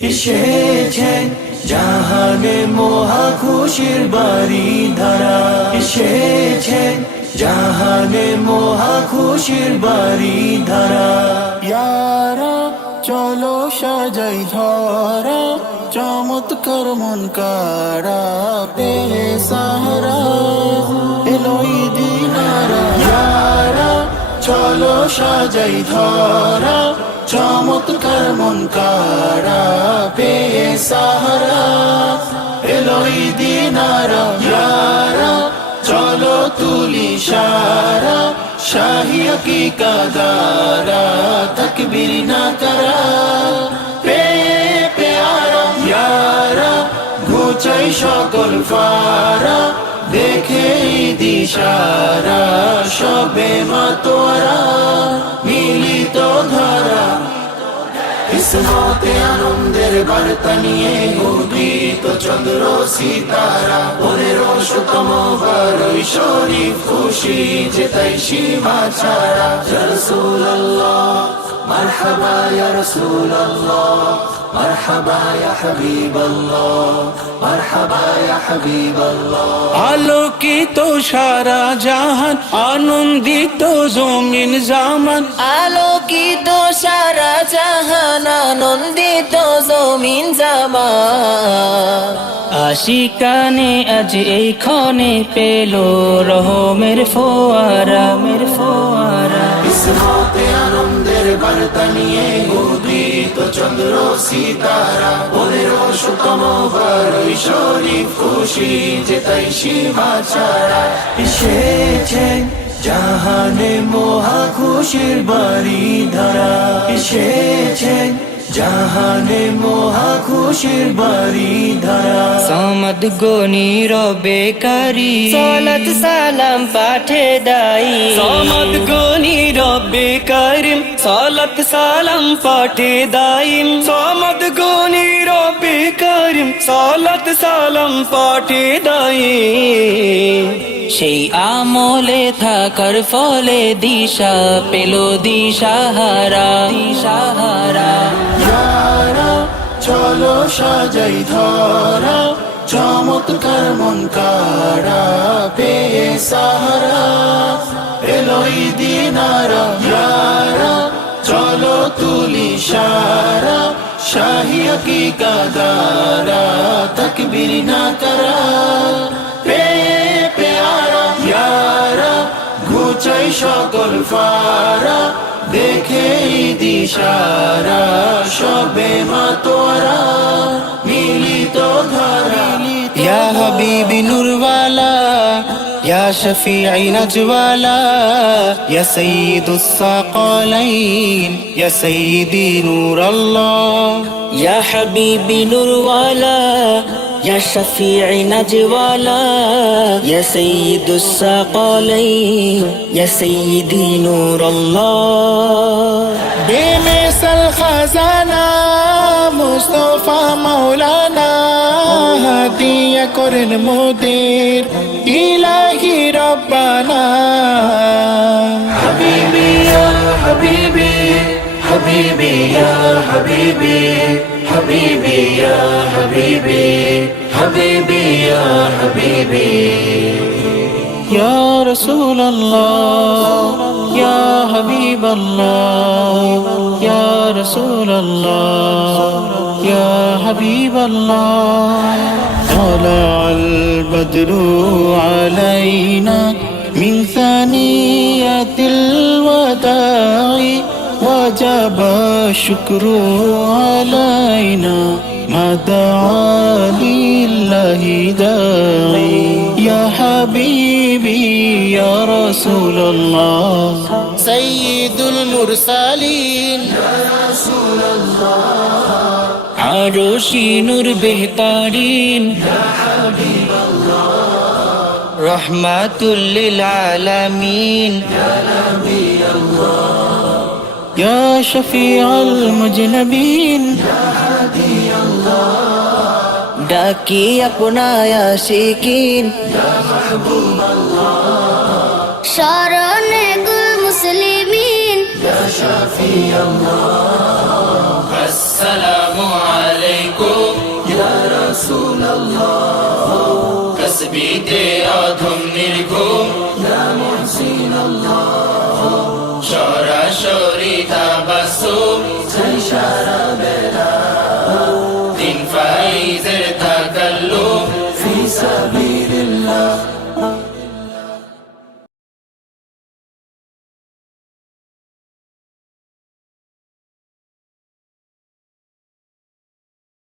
এসেছেন জাহানে মহা খুশির বাড়ি ধারা, এসেছেন জাহানে মহা খুশির বাড়ি ধারা। ইয়ারা চলো সাজাই ধরা, চমৎকার মন কারা বেসাহারা এলোই দিনারা। ইয়ারা চলো সাজাই ধরা, চমৎকার মন কারা বেসাহারা এলোই দিনারা। ইয়ারা চলো তুলি সারা, শাহী হকীকা দারা তকবীর না করা পেয়ারা। ইয়ারা ঘুচাই সকল ফারা, দেখে দিশারা সবে মাতোয়ারা মিলিত ধারা। কিসমতে আনন্দের বার্তা নিয়ে উদিত চন্দ্র সিতারা, 1500তম বারই শরীফ খুশি যে তাই সীমা ছাড়া। ইয়া রাসূলুল্লাহ মারহাবা ইয়া রাসূলুল্লাহ, মারহাবা ইয়া হাবিবাল্লাহ, মারহাবা ইয়া হাবিবাল্লাহ। আলোকিত সারা জাহান, আনন্দিত জমিন জামান। আলোকিত সারা জাহান, আনন্দিত জমিন জামান। আশিকানে আজ এই ক্ষণে পেল রহমের ফোয়ারা, মের ফোয়ারা। কিসমতে আনন্দের বার্তা নিয়ে উদিত চন্দ্র সিতারা, 1500তম বারই শরীফ খুশি যে তাই সীমা ছাড়া। এসেছেন জাহানে মহা খুশির বাড়ি ধারা, এসেছেন জাহানে মহা খুশির বাড়ি ধারা। সামাদ গনি রবে কারি, সালাত সালাম পাঠে দাই। সামাদ গনি রবে কারিম, সালাত সালাম পাঠে দাইম। সামাদ গনি রবে কারিম, সালাত সালাম পাঠে দাই। সেই আমলে থাকার ফলে দিশা পেল দিশাহারা, দিশাহারা। ইয়ারা চলো সাজাই ধরা, চমৎকার মন কারা বেসাহারা এলোই দিনারা। ইয়ারা চলো তুলি সারা, শাহী হকীকা দারা তকবীর না করা পেয়ারা। ইয়ারা ঘুচাই সকল ফারা, দেখে দিশারা সবে মাতোয়ারা মিলিত ধারা। ইয়া হাবিবি নূরওয়ালা, ইয়া শফিঈ নাজওয়ালা, ইয়া সাইয়্যিদুস সাকালাইন, ইয়া সাইয়্যিদি নূরাল্লাহ। ইয়া হাবিবি নূরওয়ালা, ইয়া শফিঈ নাজওয়ালা, ইয়া সাইয়্যিদুস সাকালাইন, ইয়া সাইয়্যিদি নূরাল্লাহ। বেমিসাল খাজানা মুস্তাফা মাওলানা, হাদিয়া করেন মোদের ইলাহি রব্বানা। হাবিবি ইয়া হাবিবি, হাবিবি ইয়া হাবিবি, হাবিবি ইয়া হাবিবি, হাবিবি ইয়া হাবিবি। ইয়া রাসূলুল্লাহ, ইয়া হাবিবাল্লাহ, ইয়া রাসূলুল্লাহ, ইয়া হাবিবাল্লাহ। طلع البدر علينا من ثنية الوداع، وجب الشكر علينا ما دعا لله داعي. يا حبيبي يا رسول الله، سيد المرسلين يا رسول الله، আরশি নূর বেহতারিন, يا حبيب الله، রহমাতুল লিল আলামিন। يا نبي الله، يا شفيع المجنبين، يا هادي الله، ডাকি আপনায় আশিকিন, يا محبوب الله، শরণে কুল মুসলিমিন। يا شفيع الله. السلام عليكم রাসূলুল্লাহ তাসবিতে অধম নির্ঘুম ইয়া মুহসিন আল্লাহ সরাসরি তাবাসসুম চাই সারা বেলা